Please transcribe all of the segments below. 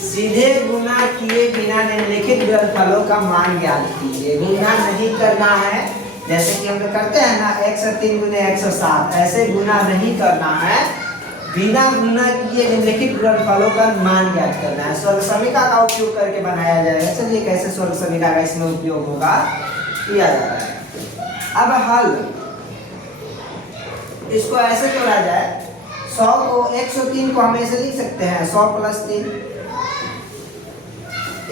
सीधे गुना किए बिना निम्नलिखित गुणनफलों का मान ज्ञात कीजिए। गुना नहीं करना है, जैसे कि हम लोग करते हैं ना 103 गुने 107, ऐसे गुना नहीं करना है। बिना गुना किए निम्नलिखित गुणनफलों का मान ज्ञात करना है। स्वर्ग समीका का उपयोग करके बनाया जाएगा। चलिए कैसे स्वर्ग समीका का इसमें उपयोग होगा किया जा रहा है। अब हल इसको ऐसे तोड़ा जाए, 100 को 103 को हम ऐसे लिख सकते हैं 100 + 3,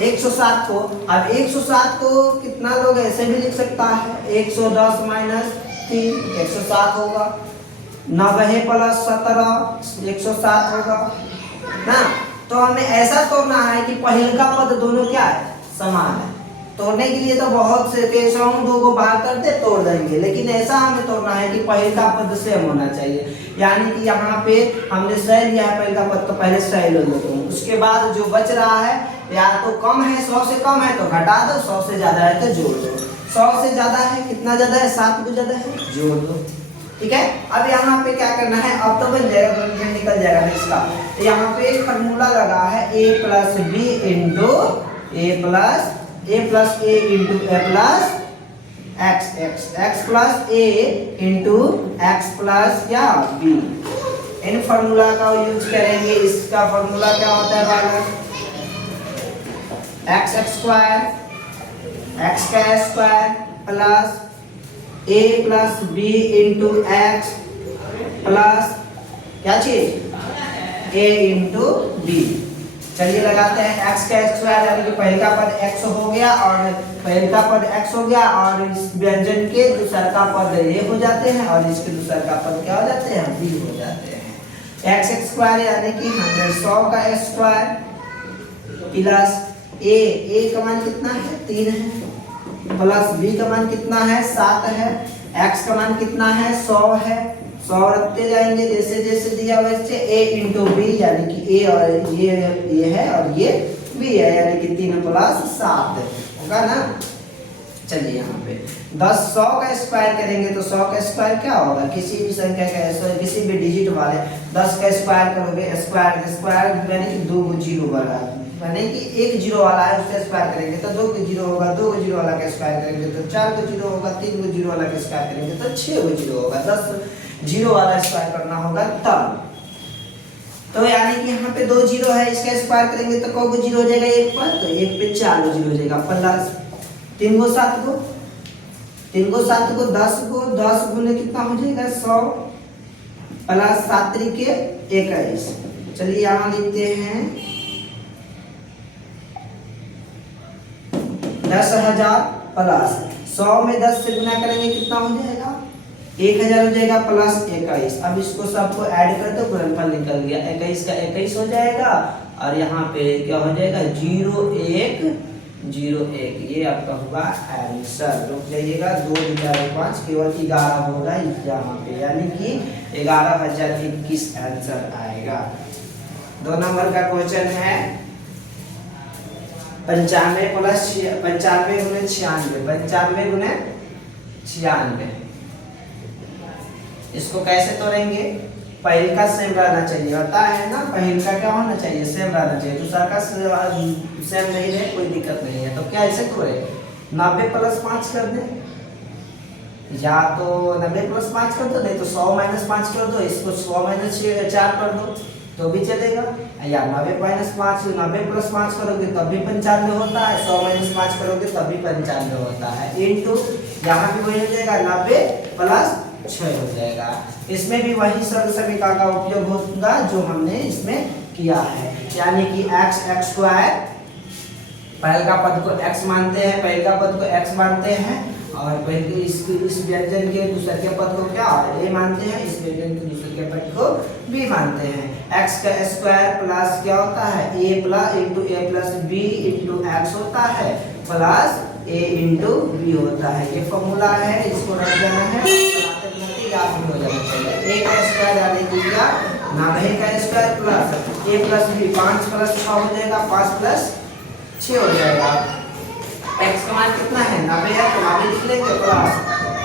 107 को, अब 107 को कितना लोग ऐसे भी लिख सकता है 110 - 3 107 होगा। 90 + 17 107 होगा ना। तो हमें ऐसा तोड़ना है कि पहले का पद दोनों क्या है, समान है। तोड़ने के लिए तो बहुत से केस हम दो को भाग करते तोड़ देंगे, लेकिन ऐसा हमें तोड़ना है कि पहले का पद सेम होना चाहिए। यानी कि यहाँ पे हमने 100 लिया है पहले का पद, तो पहले 100 ले लेते हैं। उसके बाद जो बच रहा है या तो कम है, 100 से कम है तो घटा दो, 100 से ज्यादा है तो जोड़ दो। 100 से ज्यादा है, कितना ज्यादा है 7 को ज्यादा है, जोड़ दो। ठीक है। अब यहाँ पे क्या करना है, अब तो बन जाएगा, बन निकल जाएगा इसका। तो यहाँ पे एक फॉर्मूला लगा है a + b × a + a × a + x x + a × x + या b। इन फॉर्मूला का यूज करेंगे। इसका फॉर्मूला क्या होता है बालक, x² x² plus a + b × x plus क्या चीज a × b। चलिए लगाते हैं x² यानी कि पहले का पद x हो गया और पहले का पद x हो गया और इस व्यंजन के दूसरा का पद a हो जाते हैं और इसके दूसरा का पद क्या हो जाते हैं, b हो जाते हैं। x² यानी कि 100 का स्क्वायर प्लस a का मान कितना है 3 है, प्लस b का मान कितना है 7 है, x का मान कितना है 100 है। 100 रखते जाएंगे जैसे जैसे दिया वैसे a × b यानी कि a और ये है और ये b है, यानी कि 3 + 7 होगा ना। चलिए यहाँ पे 100 का स्क्वायर करेंगे तो 100 का स्क्वायर क्या होगा, किसी भी संख्या का किसी भी डिजिट वाले 10 का स्क्वायर करोगे, स्क्वायर यानी कि 2 जीरो वाला, यानी कि एक जीरो वाला है उसका स्क्वायर करेंगे तो 2 जीरो होगा, 2 जीरो वाला का स्क्वायर करेंगे तो 4 जीरो होगा, 3 जीरो वाला का स्क्वायर करेंगे तो 6 जीरो होगा। 10 जीरो वाला स्क्वायर करना होगा तब। तो यानी कि यहाँ पे 2 जीरो है, इसका स्क्वायर करेंगे तो कौन जीरो हो जाएगा, एक पर, तो एक पे 4 जीरो हो जाएगा। प्लस 3 को 7 को 10 गुने कितना हो जाएगा 100 प्लस 7 के 21। चलिए यहाँ लिखते हैं 10,000 प्लस 100 में 10 से गुना करेंगे कितना हो जाएगा 1000 हो जाएगा प्लस 21। अब इसको सबको ऐड कर दो, गुणनफल निकल गया, 21 का 21 हो जाएगा और यहाँ पे क्या हो जाएगा 0101। ये आपका होगा आंसर। रुक जाइएगा, 2 4 5 केवल 11 होगा यहाँ पे, यानी कि 11,021 आंसर आएगा। 2 नंबर का क्वेश्चन है 95 + 95 × 96, 95 × 96। इसको कैसे तोड़ेंगे, पहले का सेम रहना चाहिए, होता है ना, पहले का क्या होना चाहिए सेम रहना चाहिए, दूसरा का सेम नहीं रहे कोई दिक्कत नहीं है। तो कैसे तोड़े, 90 + 5 कर दे, या तो 90 + 5 कर दो, नहीं तो 100 - 5 कर दो, इसको 100 - 4 कर दो तो भी चलेगा, या 90 - 5 90 + 5 करोगे तब भी 95 होता है, 100 - 5 करोगे तब भी 95 होता है, इनटू यहाँ भी वही हो जाएगा 90 + 6 हो जाएगा। इसमें भी वही सर्व समीकरण का उपयोग होगा जो हमने इसमें किया है, यानी कि x² पहले का पद को x मानते हैं, पहले का पद को x मानते हैं और पहले इस व्यंजन के दूसरे के पद को क्या a मानते हैं, इस व्यंजन के दूसरे के पद को b मानते हैं। x का स्क्वायर प्लस क्या होता है a + b × x होता है प्लस a × b होता है। ये फॉर्मूला है, इसको रख देना है, याद हो जाना चाहिए। a का स्क्वायर यानी कि क्या 90 का स्क्वायर प्लस a + b 5 + 6 हो जाएगा, 5 + 6 हो जाएगा। x का मान कितना है 90 है तो 90 लिख लेंगे प्लस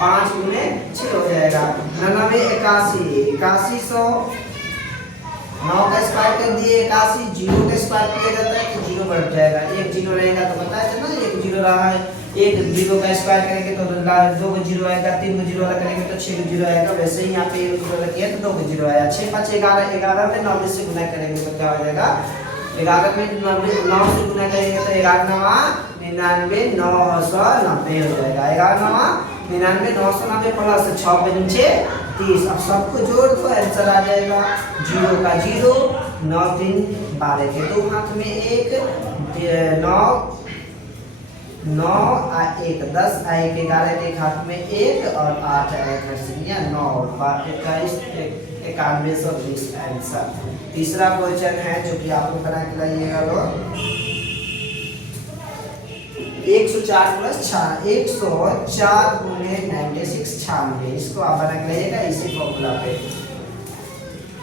5 × 6 हो जाएगा, 99 81 81 100, 9 का स्क्वायर कर दिए 81, 0 का स्क्वायर किया जाता है तो जीरो बढ़ जाएगा, एक जीरो रहेगा तो पता है ना एक जीरो रहा है, एक जीरो का स्क्वायर करेंगे तो दो को जीरो आएगा, तीन को जीरो वाला करेंगे तो 6 को जीरो आएगा। वैसे ही यहाँ पे एक जीरो वाला किया तो 2 को जीरो आया। 6 5 11, 11 में 9 से गुना करेंगे तो क्या हो जाएगा, 11 में 9 से गुना करेंगे तो 11 9 99 990 हो जाएगा। 11 9 99 990 प्लस 6 5 30। अब सबको जोड़ दो आंसर आ जाएगा। 0 का 0, 9 3 12 के 2 हाथ में 1, 9 9 1 10 1 11 के एक हाथ में 1 और 8 1 9 21 9120 आंसर। तीसरा क्वेश्चन है जो कि आप लोग बना के लाइएगा लोग। 104 प्लस 104 गुणे 96 96, इसको आप बना के लाइएगा इसी फॉर्मूला पे।